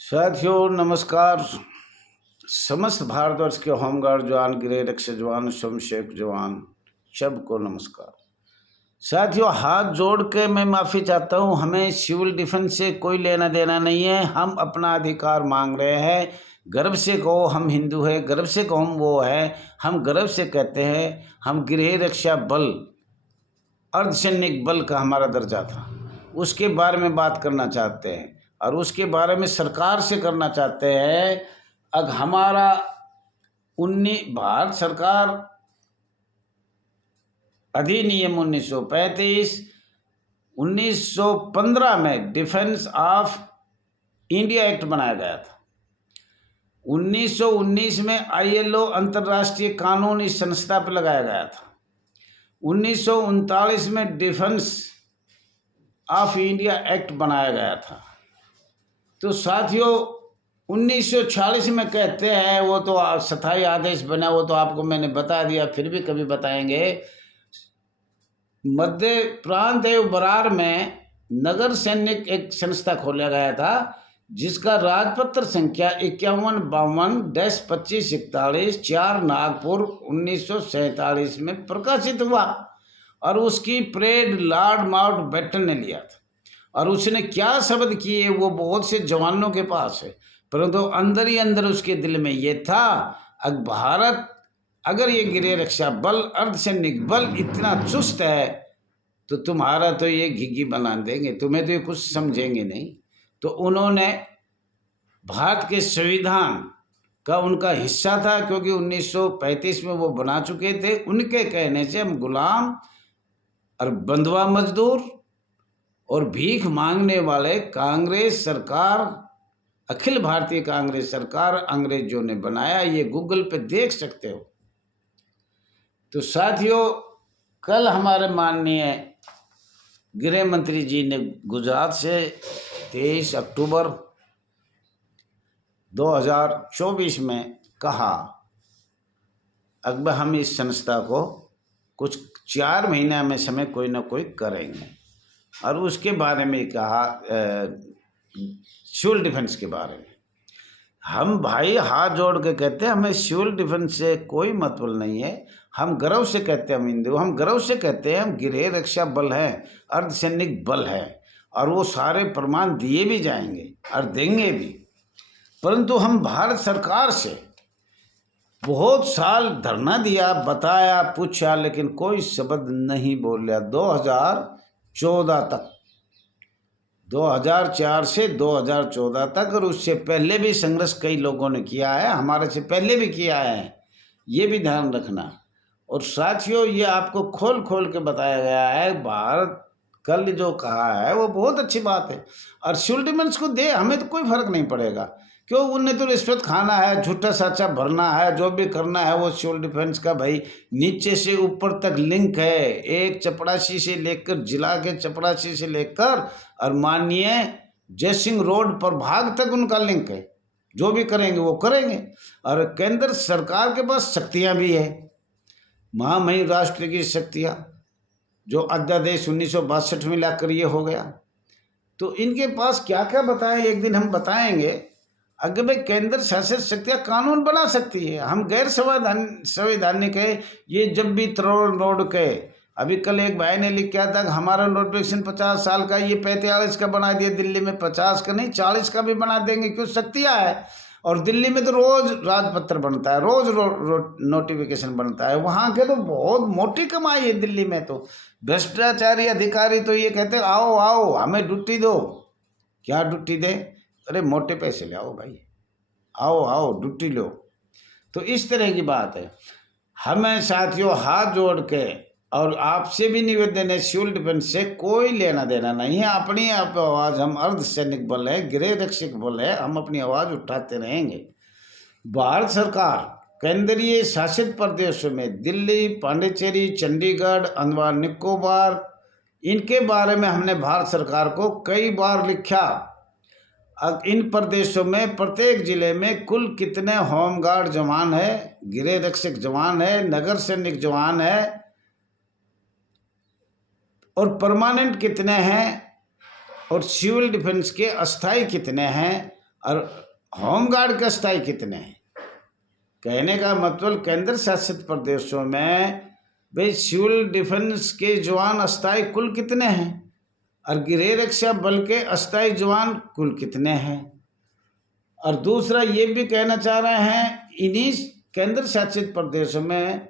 साथियों नमस्कार। समस्त भारतवर्ष के होमगार्ड जवान, गृह रक्षक जवान, स्वयंसेवक जवान, सबको नमस्कार। साथियों, हाथ जोड़ के मैं माफ़ी चाहता हूँ। हमें सिविल डिफेंस से कोई लेना देना नहीं है। हम अपना अधिकार मांग रहे हैं। गर्व से कहो हम हिंदू है, गर्व से कहो हम वो है। हम गर्व से कहते हैं हम गृह रक्षा बल, अर्धसैनिक बल का हमारा दर्जा था, उसके बारे में बात करना चाहते हैं और उसके बारे में सरकार से करना चाहते हैं। अब हमारा भारत सरकार अधिनियम 1935 1915 में डिफेंस ऑफ इंडिया एक्ट बनाया गया था। 1919 में ILO अंतर्राष्ट्रीय कानूनी संस्था पर लगाया गया था। 1939 में डिफेंस ऑफ इंडिया एक्ट बनाया गया था। तो साथियों 1946 में कहते हैं, वो तो स्थायी आदेश बना, वो तो आपको मैंने बता दिया, फिर भी कभी बताएंगे। मध्य प्रांत एवं बरार में नगर सैनिक एक संस्था खोला गया था, जिसका राजपत्र संख्या 5152-2541 4 नागपुर 1947 में प्रकाशित हुआ और उसकी परेड लॉर्ड माउंट बेटन ने लिया था। और उसने क्या शब्द किए वो बहुत से जवानों के पास है, परंतु अंदर ही अंदर उसके दिल में ये था, भारत अगर ये गृह रक्षा बल, अर्धसैनिक बल इतना चुस्त है तो तुम्हारा तो ये घिघी बना देंगे, तुम्हें तो ये कुछ समझेंगे नहीं। तो उन्होंने भारत के संविधान का उनका हिस्सा था, क्योंकि 1935 में वो बना चुके थे। उनके कहने से हम गुलाम और बंधुआ मजदूर और भीख मांगने वाले कांग्रेस सरकार, अखिल भारतीय कांग्रेस सरकार अंग्रेजों ने बनाया। ये गूगल पे देख सकते हो। तो साथियों, कल हमारे माननीय गृह मंत्री जी ने गुजरात से 23 अक्टूबर 2024 में कहा, अब हम इस संस्था को कुछ 4 महीना में समय कोई ना कोई करेंगे। और उसके बारे में कहा सिविल डिफेंस के बारे में। हम भाई हाथ जोड़ के कहते हैं हमें सिविल डिफेंस से कोई मतलब नहीं है। हम गर्व से कहते हैं हम हिंदू, हम गर्व से कहते हैं हम गृह रक्षा बल है, अर्धसैनिक बल है, और वो सारे प्रमाण दिए भी जाएंगे और देंगे भी। परंतु हम भारत सरकार से बहुत साल धरना दिया, बताया, पूछा, लेकिन कोई शब्द नहीं बोला। 2014 तक, 2004 से 2014 तक, और उससे पहले भी संघर्ष कई लोगों ने किया है, हमारे से पहले भी किया है, ये भी ध्यान रखना। और साथियों, ये आपको खोल खोल के बताया गया है। भारत कल जो कहा है वो बहुत अच्छी बात है। और सिविल डिफेंस को दे, हमें तो कोई फर्क नहीं पड़ेगा, क्यों? उन्हें तो रिश्वत खाना है, झूठा सच्चा भरना है, जो भी करना है वो सिविल डिफेंस का भाई नीचे से ऊपर तक लिंक है। एक चपरासी से लेकर, जिला के चपरासी से लेकर और माननीय जयसिंह रोड पर भाग तक उनका लिंक है। जो भी करेंगे वो करेंगे। और केंद्र सरकार के पास शक्तियां भी है, महामहिम राष्ट्र की शक्तियां, जो अध्यादेश 1962 में लाकर ये हो गया। तो इनके पास क्या क्या बताएं, एक दिन हम बताएंगे। अगर भाई केंद्र शासित शक्तियां कानून बना सकती है, हम गैर संवैधानिक है। ये जब भी तरोड़ रोड के, अभी कल एक भाई ने लिख किया था कि हमारा नोटिफिकेशन 50 साल का, ये 45 का बना दिया। दिल्ली में 50 का नहीं 40 का भी बना देंगे, क्यों? शक्तियाँ है। और दिल्ली में तो रोज राजपत्र बनता है, रोज नोटिफिकेशन बनता है। वहाँ के तो बहुत मोटी कमाई है दिल्ली में। तो भ्रष्टाचारी अधिकारी तो ये कहते हैं आओ आओ हमें ड्यूटी दो। क्या ड्यूटी दे? अरे मोटे पैसे ले आओ भाई, आओ आओ ड्यूटी लो। तो इस तरह की बात है। हमें साथियों हाथ जोड़ के और आपसे भी निवेदन है, सिविल डिफेंस से कोई लेना देना नहीं है। अपनी आप आवाज़, हम अर्धसैनिक बल है, गृह रक्षक बल है, हम अपनी आवाज़ उठाते रहेंगे। भारत सरकार केंद्रीय शासित प्रदेशों में दिल्ली, पांडिचेरी, चंडीगढ़, अंडमान निकोबार, इनके बारे में हमने भारत सरकार को कई बार लिखा। अब इन प्रदेशों में प्रत्येक जिले में कुल कितने होमगार्ड जवान है, गृह रक्षक जवान है, नगर सैनिक जवान है, और परमानेंट कितने हैं, और सिविल डिफेंस के अस्थाई कितने हैं, और होमगार्ड के अस्थायी कितने हैं? कहने का मतलब केंद्र शासित प्रदेशों में भाई सिविल डिफेंस के जवान अस्थायी कुल कितने हैं और गृह रक्षा बल के अस्थायी जवान कुल कितने हैं। और दूसरा ये भी कहना चाह रहे हैं इन्हीं केंद्र शासित प्रदेशों में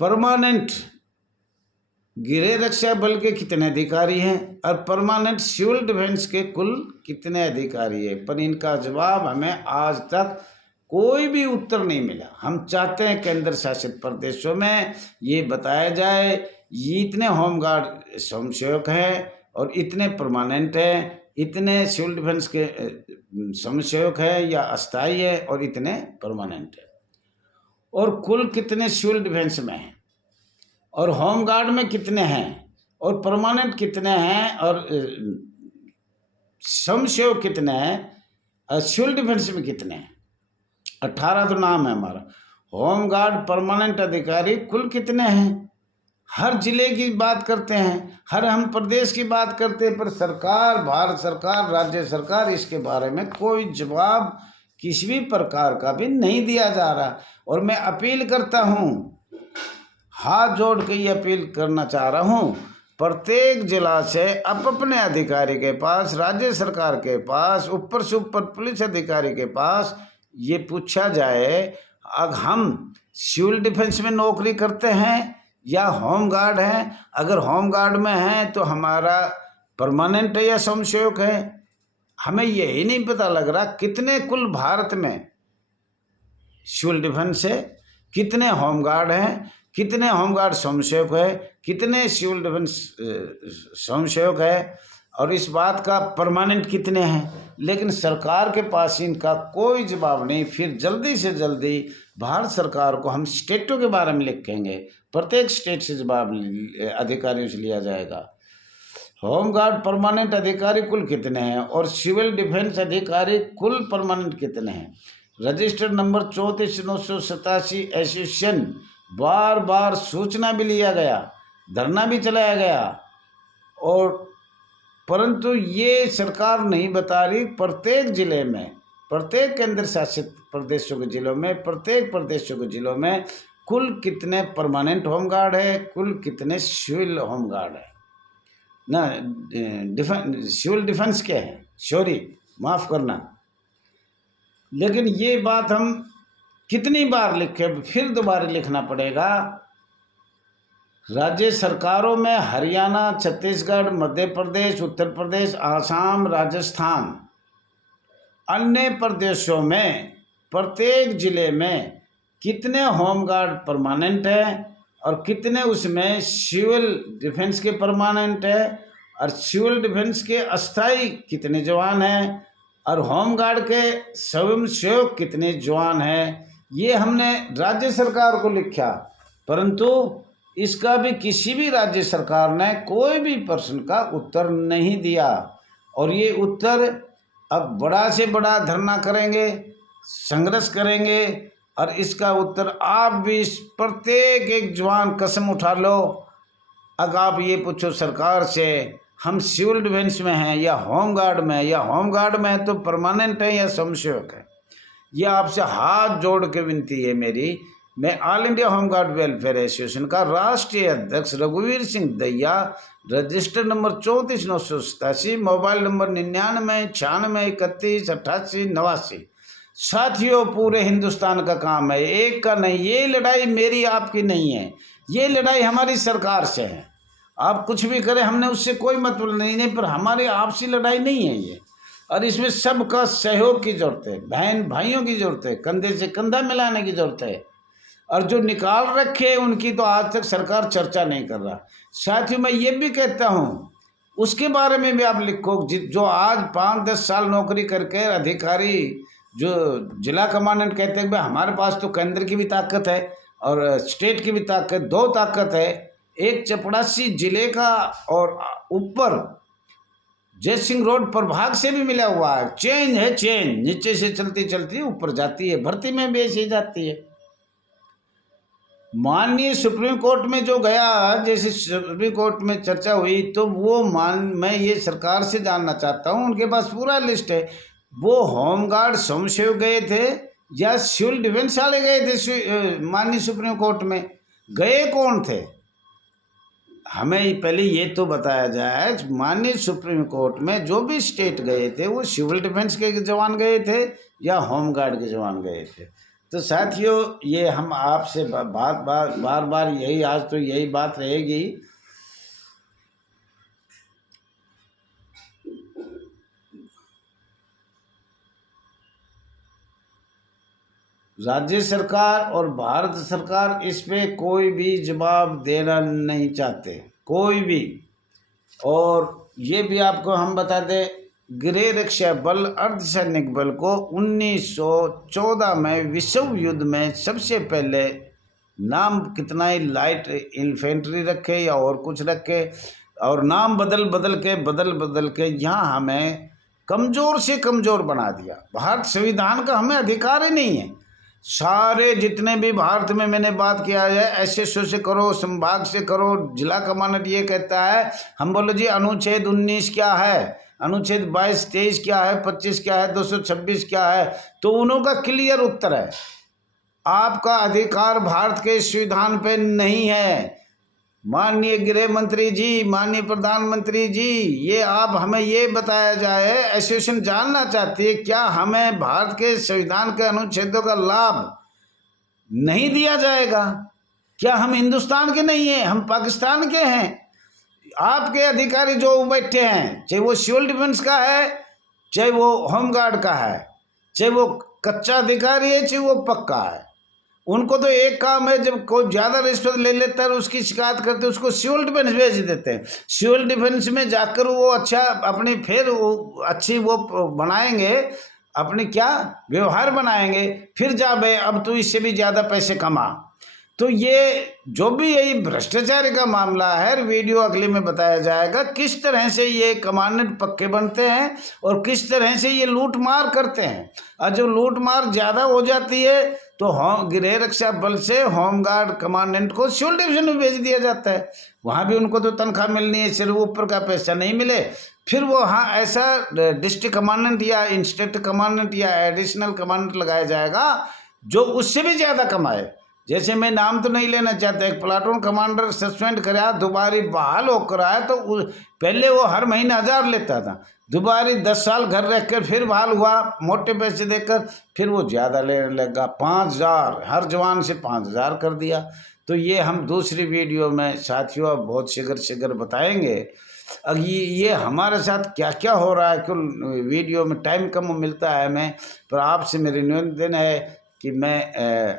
परमानेंट गृह रक्षा बल के कितने अधिकारी हैं और परमानेंट सिविल डिफेंस के कुल कितने अधिकारी हैं। पर इनका जवाब हमें आज तक कोई भी उत्तर नहीं मिला। हम चाहते हैं केंद्र शासित प्रदेशों में ये बताया जाए ये इतने होमगार्ड स्वयंसेवक हैं और इतने परमानेंट हैं, इतने सिविल डिफेंस के स्वयंसेवक हैं या अस्थायी है और इतने परमानेंट है, और कुल कितने सिविल डिफेंस में हैं और होमगार्ड में कितने हैं और परमानेंट कितने हैं और स्वयंसेवक कितने हैं और सिविल डिफेंस में कितने हैं। 18 तो नाम है हमारा। होमगार्ड परमानेंट अधिकारी कुल कितने हैं? हर जिले की बात करते हैं, हर हम प्रदेश की बात करते हैं, पर सरकार, भारत सरकार, राज्य सरकार इसके बारे में कोई जवाब किसी भी प्रकार का भी नहीं दिया जा रहा। और मैं अपील करता हूँ, हाथ जोड़ के ये अपील करना चाह रहा हूँ, प्रत्येक जिला से अपने अधिकारी के पास, राज्य सरकार के पास, ऊपर से ऊपर पुलिस अधिकारी के पास ये पूछा जाए अब हम सिविल डिफेंस में नौकरी करते हैं या होमगार्ड हैं। अगर होमगार्ड में हैं तो हमारा परमानेंट है या स्वयंसेवक है। हमें यही नहीं पता लग रहा कितने कुल भारत में सिविल डिफेंस है, कितने होमगार्ड हैं, कितने होमगार्ड स्वयंसेवक है, कितने सिविल डिफेंस स्वयंसेवक है और इस बात का परमानेंट कितने हैं। लेकिन सरकार के पास इनका कोई जवाब नहीं। फिर जल्दी से जल्दी भारत सरकार को हम स्टेटों के बारे में लिखेंगे, प्रत्येक स्टेट से जवाब अधिकारियों से लिया जाएगा। होमगार्ड परमानेंट अधिकारी कुल कितने हैं और सिविल डिफेंस अधिकारी कुल परमानेंट कितने हैं। रजिस्टर्ड नंबर 34,987 एसोसिएशन बार बार सूचना भी लिया गया, धरना भी चलाया गया, और परंतु ये सरकार नहीं बता रही प्रत्येक जिले में, प्रत्येक केंद्र शासित प्रदेशों के जिलों में, प्रत्येक प्रदेशों के जिलों में कुल कितने परमानेंट होमगार्ड है, कुल कितने सिविल होमगार्ड है ना, सिविल डिफेंस के हैं, सॉरी माफ़ करना। लेकिन ये बात हम कितनी बार लिखे, फिर दोबारा लिखना पड़ेगा। राज्य सरकारों में हरियाणा, छत्तीसगढ़, मध्य प्रदेश, उत्तर प्रदेश, आसाम, राजस्थान, अन्य प्रदेशों में प्रत्येक जिले में कितने होमगार्ड परमानेंट है और कितने उसमें सिविल डिफेंस के परमानेंट है और सिविल डिफेंस के अस्थाई कितने जवान हैं और होमगार्ड के स्वयंसेवक कितने जवान हैं। ये हमने राज्य सरकार को लिखा, परंतु इसका भी किसी भी राज्य सरकार ने कोई भी प्रश्न का उत्तर नहीं दिया। और ये उत्तर अब बड़ा से बड़ा धरना करेंगे, संघर्ष करेंगे, और इसका उत्तर आप भी प्रत्येक एक जवान कसम उठा लो। अगर आप ये पूछो सरकार से हम सिविल डिफेंस में हैं या होमगार्ड में, या होमगार्ड में है तो परमानेंट है या स्वयंसेवक है, ये आपसे हाथ जोड़ के विनती है मेरी। मैं all India home guard welfare association का राष्ट्रीय अध्यक्ष रघुवीर सिंह दैया, रजिस्टर नंबर 34,987, मोबाइल नंबर 9996318889। साथियों, पूरे हिंदुस्तान का काम है, एक का नहीं। ये लड़ाई मेरी आपकी नहीं है, ये लड़ाई हमारी सरकार से है। आप कुछ भी करें, हमने उससे कोई मतलब नहीं, पर हमारी आपसी लड़ाई नहीं है ये। और इसमें सबका सहयोग की ज़रूरत है, बहन भाइयों की ज़रूरत है, कंधे से कंधा मिलाने की ज़रूरत है। और जो निकाल रखे उनकी तो आज तक सरकार चर्चा नहीं कर रहा। साथ ही मैं ये भी कहता हूँ उसके बारे में भी आप लिखो, जो आज 5-10 साल नौकरी करके अधिकारी जो जिला कमांडेंट कहते हैं भाई हमारे पास तो केंद्र की भी ताकत है और स्टेट की भी ताकत, 2 ताकत है, एक चपरासी जिले का और ऊपर जय सिंह रोड प्रभाग से भी मिला हुआ है। चेन है, चेन नीचे से चलती चलती ऊपर जाती है, भर्ती में भी ऐसी जाती है। माननीय सुप्रीम कोर्ट में जो गया, जैसे सुप्रीम कोर्ट में चर्चा हुई, तो वो मैं ये सरकार से जानना चाहता हूँ, उनके पास पूरा लिस्ट है वो होमगार्ड स्वयंसेवक गए थे या सिविल डिफेंस वाले गए थे माननीय सुप्रीम कोर्ट में? गए कौन थे? हमें पहले ये तो बताया जाए, माननीय सुप्रीम कोर्ट में जो भी स्टेट गए थे वो सिविल डिफेंस के जवान गए थे या होमगार्ड के जवान गए थे? तो साथियों, ये हम आपसे बार बार यही, आज तो यही बात रहेगी। राज्य सरकार और भारत सरकार इस पे कोई भी जवाब देना नहीं चाहते, कोई भी। और ये भी आपको हम बता दें, गृह रक्षा बल अर्धसैनिक बल को 1914 में विश्व युद्ध में सबसे पहले नाम कितना ही लाइट इन्फेंट्री रखे या और कुछ रखे, और नाम बदल के यहाँ हमें कमज़ोर से कमज़ोर बना दिया। भारत संविधान का हमें अधिकार ही नहीं है। सारे जितने भी भारत में मैंने बात किया है, एसएसओ से करो, संभाग से करो, जिला कमांडेंट ये कहता है, हम बोले जी अनुच्छेद 19 क्या है, अनुच्छेद 22, 23 क्या है, 25 क्या है, 226 क्या है? तो उनका क्लियर उत्तर है, आपका अधिकार भारत के संविधान पे नहीं है। माननीय गृह मंत्री जी, माननीय प्रधानमंत्री जी, ये आप हमें ये बताया जाए, एसोसिएशन जानना चाहती है क्या हमें भारत के संविधान के अनुच्छेदों का लाभ नहीं दिया जाएगा? क्या हम हिंदुस्तान के नहीं हैं, हम पाकिस्तान के हैं? आपके अधिकारी जो बैठे हैं, चाहे वो सिविल डिफेंस का है, चाहे वो होमगार्ड का है, चाहे वो कच्चा अधिकारी है, चाहे वो पक्का है, उनको तो एक काम है, जब कोई ज़्यादा रिश्वत ले लेता है उसकी शिकायत करते हैं, उसको सिविल डिफेंस भेज देते हैं। सिविल डिफेंस में जाकर वो अच्छा अपनी फिर वो अच्छी वो बनाएंगे, अपनी क्या व्यवहार बनाएंगे, फिर जा भाई अब तो इससे भी ज़्यादा पैसे कमा। तो ये जो भी यही भ्रष्टाचार का मामला है, वीडियो अगले में बताया जाएगा किस तरह से ये कमांडेंट पक्के बनते हैं और किस तरह से ये लूट मार करते हैं। और जब लूट मार ज़्यादा हो जाती है तो गृह रक्षा बल से होमगार्ड कमांडेंट को सिविल डिवीजन में भेज दिया जाता है। वहाँ भी उनको तो तनख्वाह मिलनी है, सिर्फ ऊपर का पैसा नहीं मिले। फिर वो हाँ ऐसा डिस्ट्रिक्ट कमांडेंट या इंस्पेक्टर कमांडेंट या एडिशनल कमांडेंट लगाया जाएगा जो उससे भी ज़्यादा कमाए। जैसे मैं नाम तो नहीं लेना चाहता, एक प्लाटून कमांडर सस्पेंड करा, दोबारा बहाल होकर आया, तो पहले वो हर महीने 1000 लेता था, दोबारा 10 साल घर रह कर फिर बहाल हुआ मोटे पैसे देकर, फिर वो ज़्यादा लेने लगा, 5000 हर जवान से 5000 कर दिया। तो ये हम दूसरी वीडियो में साथियों बहुत शीघ्र बताएंगे। अब ये हमारे साथ क्या क्या हो रहा है, क्यों वीडियो में टाइम कम मिलता है हमें, पर आपसे मेरी निवेदन है कि मैं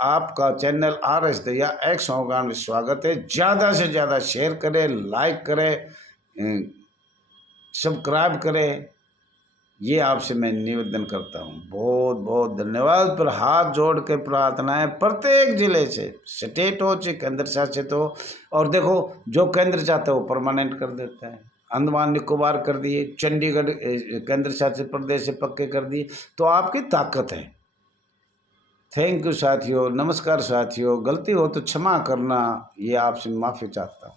आपका चैनल RS दहिया एक्स होगा में स्वागत है। ज़्यादा से ज़्यादा शेयर करें, लाइक करें, सब्सक्राइब करें, ये आपसे मैं निवेदन करता हूँ। बहुत बहुत धन्यवाद। पर हाथ जोड़ के प्रार्थना है प्रत्येक जिले से, स्टेट हो चाहे केंद्र शासित हो। और देखो जो केंद्र चाहता है वो परमानेंट कर देता है, अंडमान निकोबार कर दिए, चंडीगढ़ केंद्र शासित प्रदेश से पक्के कर दिए, तो आपकी ताकत है। थैंक यू साथियों, नमस्कार साथियों, गलती हो तो क्षमा करना, ये आपसे माफ़ी चाहता हूँ।